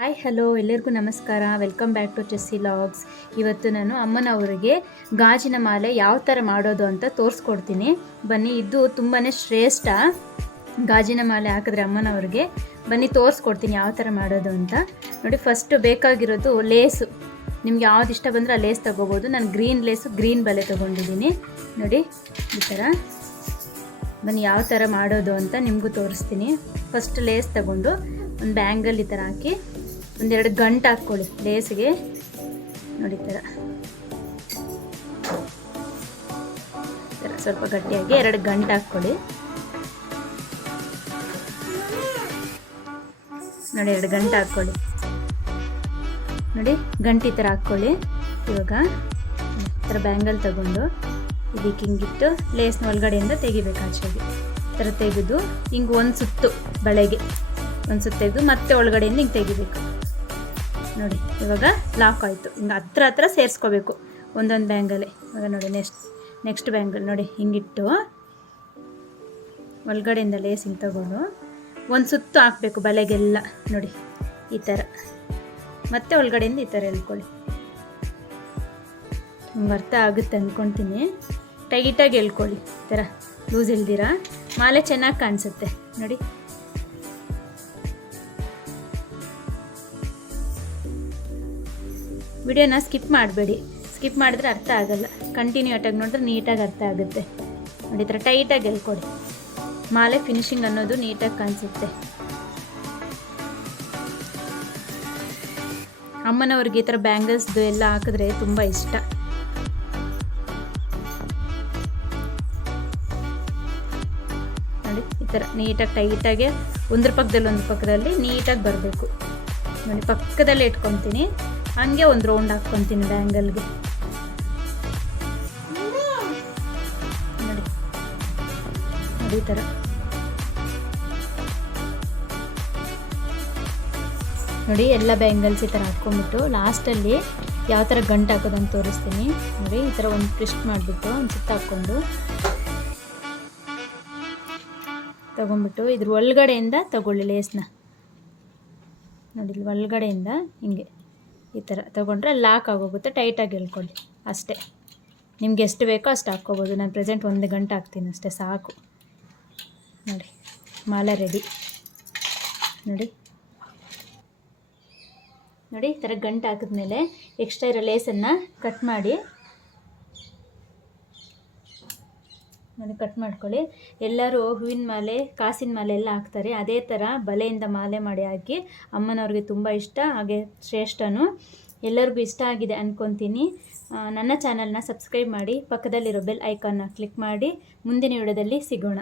Hi hello ಎಲ್ಲರಿಗೂ ನಮಸ್ಕಾರ. Welcome back to chessy logs ಇವತ್ತು ನಾನು ಅಮ್ಮನವರಿಗೆ ಗಾಜಿನ ಮಾಲೆ ಯಾವ ಥರ ಮಾಡೋದು ಅಂತ ತೋರಿಸ್ಕೊಡ್ತೀನಿ. ಬನ್ನಿ, ಇದು ತುಂಬಾ ಶ್ರೇಷ್ಠ ಗಾಜಿನ ಮಾಲೆ ಹಾಕಿದ್ರೆ ಅಮ್ಮನವ್ರಿಗೆ. ಬನ್ನಿ, ತೋರಿಸ್ಕೊಡ್ತೀನಿ ಯಾವ ಥರ ಮಾಡೋದು ಅಂತ. ನೋಡಿ ಫಸ್ಟ್ ಬೇಕಾಗಿರೋದು ಲೇಸು. ನಿಮ್ಗೆ ಯಾವ್ದು ಇಷ್ಟ ಬಂದರೆ ಆ ಲೇಸ್ ತಗೋಬೋದು. ನಾನು ಗ್ರೀನ್ ಲೇಸು ಗ್ರೀನ್ ಬಲೆ ತೊಗೊಂಡಿದ್ದೀನಿ. ನೋಡಿ, ಈ ಥರ ಬನ್ನಿ, ಯಾವ ಥರ ಮಾಡೋದು ಅಂತ ನಿಮಗೂ ತೋರಿಸ್ತೀನಿ. ಫಸ್ಟ್ ಲೇಸ್ ತಗೊಂಡು ಒಂದು ಬ್ಯಾಂಗಲ್ ಈ ಥರ ಹಾಕಿ. ಒಂದೆರಡು ಗಂಟು ಹಾಕ್ಕೊಳ್ಳಿ, ಲೇಸ್ಗೆ. ನೋಡಿ ಥರ. ಸ್ವಲ್ಪ ಗಟ್ಟಿಯಾಗಿ ಎರಡು ಗಂಟು ಹಾಕ್ಕೊಳ್ಳಿ. ನೋಡಿ ಎರಡು ಗಂಟು ಹಾಕ್ಕೊಳ್ಳಿ. ನೋಡಿ, ಗಂಟಿ ಥರ ಹಾಕ್ಕೊಳ್ಳಿ. ಇವಾಗ ಥರ ಬ್ಯಾಂಗಲ್ ತಗೊಂಡು ಇದಕ್ಕೆ ಹಿಂಗಿಟ್ಟು ಲೇಸ್ನ ಒಳಗಡೆಯಿಂದ ತೆಗಿಬೇಕು ಆಚೆಗೆ. ಥರ ತೆಗೆದು ಹಿಂಗೆ ಒಂದು ಸುತ್ತು ಬಳೆಗೆ, ಒಂದು ಸುತ್ತು ತೆಗೆದು ಮತ್ತೆ ಒಳಗಡೆಯಿಂದ ಹಿಂಗೆ ತೆಗಿಬೇಕು. ನೋಡಿ, ಇವಾಗ ಲಾಕ್ ಆಯಿತು. ಹಿಂಗೆ ಹತ್ರ ಹತ್ರ ಸೇರಿಸ್ಕೋಬೇಕು. ಒಂದೊಂದು ಬ್ಯಾಂಗಲ್ಲಿ ಇವಾಗ ನೋಡಿ ನೆಕ್ಸ್ಟ್ ನೆಕ್ಸ್ಟ್ ಬ್ಯಾಂಗಲ್ ನೋಡಿ, ಹಿಂಗಿಟ್ಟು. ಒಳಗಡೆಯಿಂದ ಲೇಸ್ ಹಿಂಗೆ ತಗೊಂಡು ಒಂದು ಸುತ್ತು ಹಾಕಬೇಕು ಬಲೆಗೆಲ್ಲ. ನೋಡಿ, ಈ ಥರ ಮತ್ತೆ ಒಳಗಡೆಯಿಂದ ಈ ಥರ ಎಳ್ಕೊಳ್ಳಿ. ನಿಮ್ಗೆ ಅರ್ಥ ಆಗುತ್ತೆ ಅಂದ್ಕೊತೀನಿ ಟೈಟಾಗಿ ಎಳ್ಕೊಳ್ಳಿ. ಈ ಥರ ಲೂಸ್ ಇಲ್ದಿರ ಮಾಲೆ ಚೆನ್ನಾಗಿ ಕಾಣಿಸುತ್ತೆ. ನೋಡಿ ವಿಡಿಯೋನ ಸ್ಕಿಪ್ ಮಾಡಬೇಡಿ. ಸ್ಕಿಪ್ ಮಾಡಿದ್ರೆ ಅರ್ಥ ಆಗಲ್ಲ. ಕಂಟಿನ್ಯೂ ಆಟಾಗಿ ನೋಡಿದ್ರೆ ನೀಟಾಗಿ ಅರ್ಥ ಆಗುತ್ತೆ. ನೋಡಿ ಥರ ಟೈಟಾಗಿ ಹೇಳ್ಕೊಡಿ ಮಾಲೆ ಫಿನಿಶಿಂಗ್ ಅನ್ನೋದು ನೀಟಾಗಿ ಕಾಣಿಸುತ್ತೆ. ಅಮ್ಮನವ್ರಿಗೆ ಈ ಥರ ಬ್ಯಾಂಗಲ್ಸ್ದು ಎಲ್ಲ ಹಾಕಿದ್ರೆ ತುಂಬ ಇಷ್ಟ. ನೋಡಿ, ಈ ಥರ ನೀಟಾಗಿ ಟೈಟಾಗೆ ಒಂದ್ರ ಪಕ್ಕದಲ್ಲಿ ಒಂದು ಪಕ್ಕದಲ್ಲಿ ನೀಟಾಗಿ ಬರಬೇಕು. ನೋಡಿ, ಪಕ್ಕದಲ್ಲೇ ಇಟ್ಕೊತೀನಿ ಹಂಗೆ ಒಂದು ರೌಂಡ್ ಹಾಕ್ಕೊತೀನಿ ಬ್ಯಾಂಗಲ್ಗೆ ನೋಡಿ. ಥರ ನೋಡಿ, ಎಲ್ಲ ಬ್ಯಾಂಗಲ್ಸ್ ಈ ಥರ ಹಾಕ್ಕೊಂಬಿಟ್ಟು ಲಾಸ್ಟಲ್ಲಿ ಯಾವ ಥರ ಗಂಟು ಹಾಕೋದಂತ ತೋರಿಸ್ತೀನಿ. ನೋಡಿ, ಈ ಥರ ಒಂದು ಟ್ವಿಸ್ಟ್ ಮಾಡಿಬಿಟ್ಟು ಒಂದು ಸುತ್ತ ಹಾಕ್ಕೊಂಡು ತೊಗೊಂಬಿಟ್ಟು ಇದ್ರ ಒಳಗಡೆಯಿಂದ ತಗೊಳ್ಳಿ ಲೇಸ್ನ ನೋಡಿ ಒಳಗಡೆಯಿಂದ ಹಿಂಗೆ. ಈ ಥರ ತೊಗೊಂಡ್ರೆ ಲಾಕ್ ಆಗೋಗುತ್ತೆ ಟೈಟಾಗಿ ಹೇಳ್ಕೊಳ್ಳಿ. ಅಷ್ಟೇ. ನಿಮ್ಗೆ ಎಷ್ಟು ಬೇಕೋ ಅಷ್ಟು ಹಾಕ್ಕೋಬೋದು. ನಾನು ಪ್ರೆಸೆಂಟ್ ಒಂದು ಗಂಟೆ ಹಾಕ್ತೀನಿ ಅಷ್ಟೇ, ಸಾಕು. ನೋಡಿ, ಮಾಲೆ ರೆಡಿ ನೋಡಿ. ನೋಡಿ, ಈ ಥರ ಗಂಟು ಹಾಕಿದ್ಮೇಲೆ ಎಕ್ಸ್ಟ್ರಾ ಇರೋ ಲೇಸನ್ನು ಕಟ್ ಮಾಡಿ ನೋಡಿ ಕಟ್ ಮಾಡ್ಕೊಳ್ಳಿ. ಎಲ್ಲರೂ ಹೂವಿನ ಮಾಲೆ, ಕಾಸಿನ ಮಾಲೆ ಎಲ್ಲ ಹಾಕ್ತಾರೆ. ಅದೇ ಥರ ಬಲೆಯಿಂದ ಮಾಲೆ ಮಾಡಿ ಹಾಕಿ ಅಮ್ಮನವ್ರಿಗೆ ತುಂಬ ಇಷ್ಟ, ಹಾಗೆ ಶ್ರೇಷ್ಠನು. ಎಲ್ಲರಿಗೂ ಇಷ್ಟ ಆಗಿದೆ ಅಂದ್ಕೊತೀನಿ ನನ್ನ ಚಾನಲ್ನ ಸಬ್ಸ್ಕ್ರೈಬ್ ಮಾಡಿ, ಪಕ್ಕದಲ್ಲಿರೋ ಬೆಲ್ ಐಕಾನ್ನ ಕ್ಲಿಕ್ ಮಾಡಿ. ಮುಂದಿನ ವಿಡಿಯೋದಲ್ಲಿ ಸಿಗೋಣ.